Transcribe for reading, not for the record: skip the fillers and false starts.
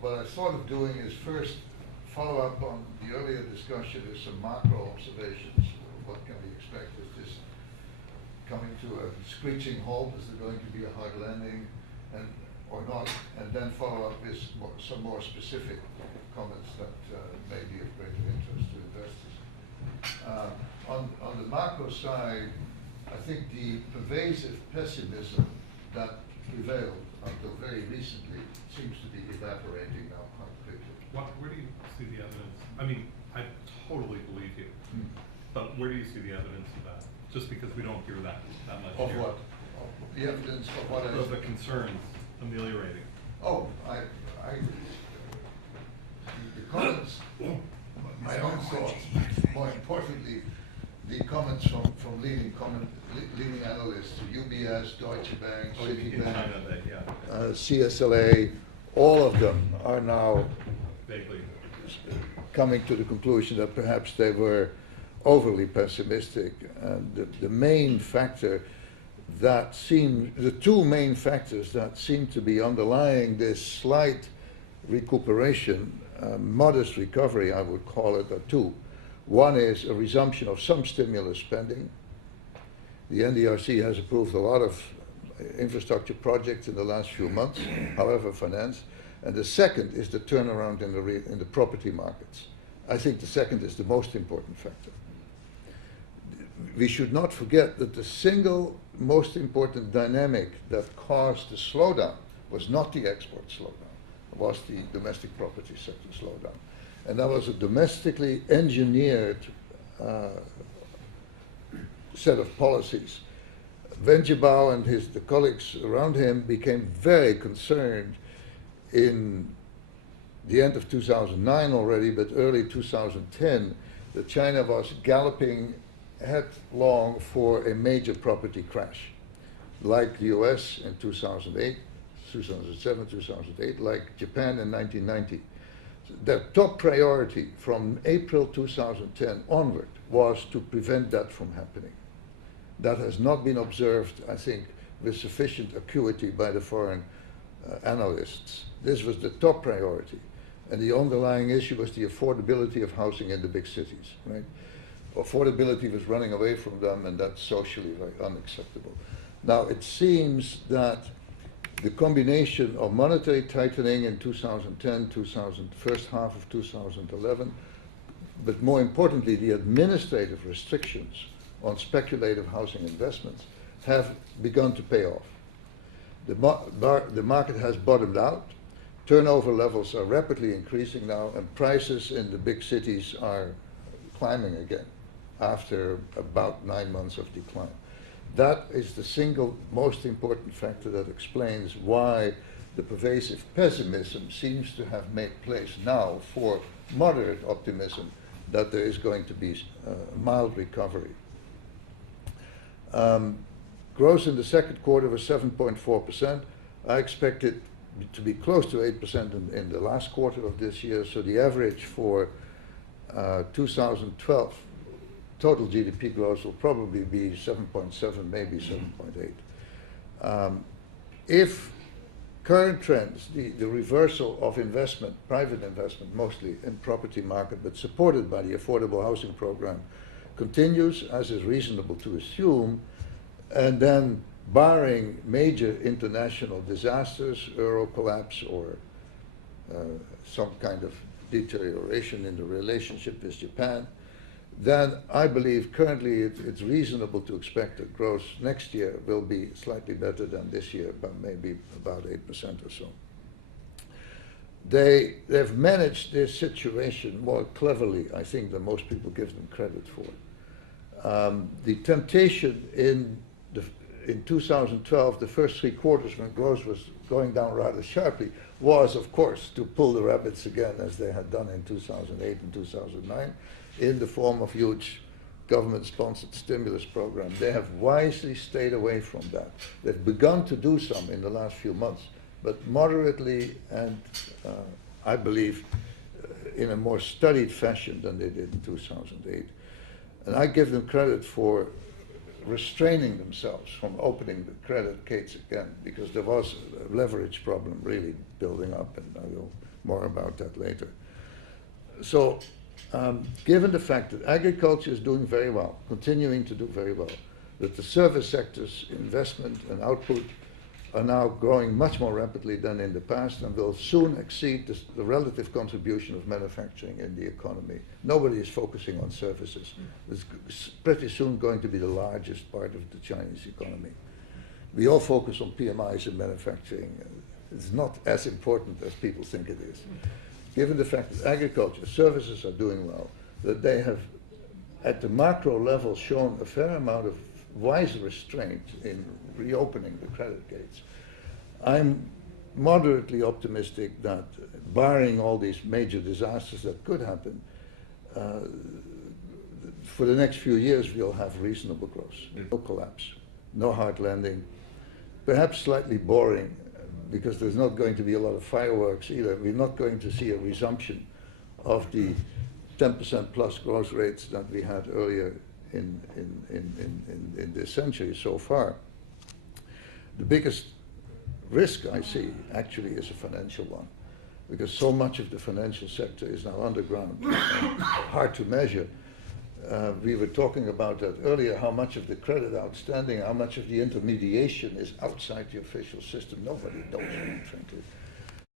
what I thought of doing is first follow up on the earlier discussion with some macro observations. What can we expect? Is this coming to a screeching halt? Is there going to be a hard landing, or not? And then follow up with some more specific comments that may be of greater interest to investors. On the macro side, I think the pervasive pessimism that prevailed until very recently seems to be evaporating now quite quickly. Where do you see the evidence? I mean, I totally believe you, but where do you see the evidence of that? Just because we don't hear that much Of here. what? Of the evidence of what? Of the concerns ameliorating. Oh, the comments, my own thoughts, more importantly, the comments from leading analysts, UBS, Deutsche Bank, Citibank, CSLA, all of them are now vaguely coming to the conclusion that perhaps they were overly pessimistic. And the main factor that the two main factors that seem to be underlying this slight recuperation, modest recovery, I would call it, are two. One is a resumption of some stimulus spending. The NDRC has approved a lot of infrastructure projects in the last few months, however financed. And the second is the turnaround in the property markets. I think the second is the most important factor. We should not forget that the single most important dynamic that caused the slowdown was not the export slowdown, it was the domestic property sector slowdown. And that was a domestically engineered set of policies. Wenjebau and the colleagues around him became very concerned in the end of 2009 already, but early 2010, that China was galloping headlong for a major property crash, like the US in 2008, 2007, 2008, like Japan in 1990. Their top priority from April 2010 onward was to prevent that from happening. That has not been observed, I think, with sufficient acuity by the foreign analysts. This was the top priority. And the underlying issue was the affordability of housing in the big cities, right? Affordability was running away from them, and that's socially very unacceptable. Now, it seems that the combination of monetary tightening in 2010, first half of 2011, but more importantly, the administrative restrictions on speculative housing investments have begun to pay off. The market has bottomed out. Turnover levels are rapidly increasing now, and prices in the big cities are climbing again after about 9 months of decline. That is the single most important factor that explains why the pervasive pessimism seems to have made place now for moderate optimism that there is going to be a mild recovery. Growth in the second quarter was 7.4%. I expect it to be close to 8% in the last quarter of this year, so the average for 2012 total GDP growth will probably be 7.7, maybe 7.8. If current trends, the reversal of investment, private investment mostly in property market, but supported by the affordable housing program, continues, as is reasonable to assume, and then barring major international disasters, euro collapse, or some kind of deterioration in the relationship with Japan, then I believe currently it's reasonable to expect that growth next year will be slightly better than this year, but maybe about 8% or so. They've managed this situation more cleverly, I think, than most people give them credit for. The temptation in 2012, the first 3 quarters when growth was going down rather sharply, was, of course, to pull the rabbits again, as they had done in 2008 and 2009, in the form of huge government-sponsored stimulus programs. They have wisely stayed away from that. They've begun to do some in the last few months, but moderately and, I believe, in a more studied fashion than they did in 2008. And I give them credit for restraining themselves from opening the credit gates again, because there was a leverage problem really building up, and I will more about that later. So, given the fact that agriculture is doing very well, continuing to do very well, that the service sector's investment and output are now growing much more rapidly than in the past and will soon exceed the relative contribution of manufacturing in the economy. Nobody is focusing on services. It's pretty soon going to be the largest part of the Chinese economy. We all focus on PMIs in manufacturing. It's not as important as people think it is. Given the fact that agriculture, services are doing well, that they have at the macro level shown a fair amount of wise restraint in reopening the credit gates, I'm moderately optimistic that, barring all these major disasters that could happen, for the next few years we'll have reasonable growth. No collapse, no hard landing, perhaps slightly boring because there's not going to be a lot of fireworks either. We're not going to see a resumption of the 10% plus growth rates that we had earlier in this century so far. The biggest risk I see actually is a financial one, because so much of the financial sector is now underground, hard to measure. We were talking about that earlier, how much of the credit outstanding, how much of the intermediation is outside the official system. Nobody knows, frankly.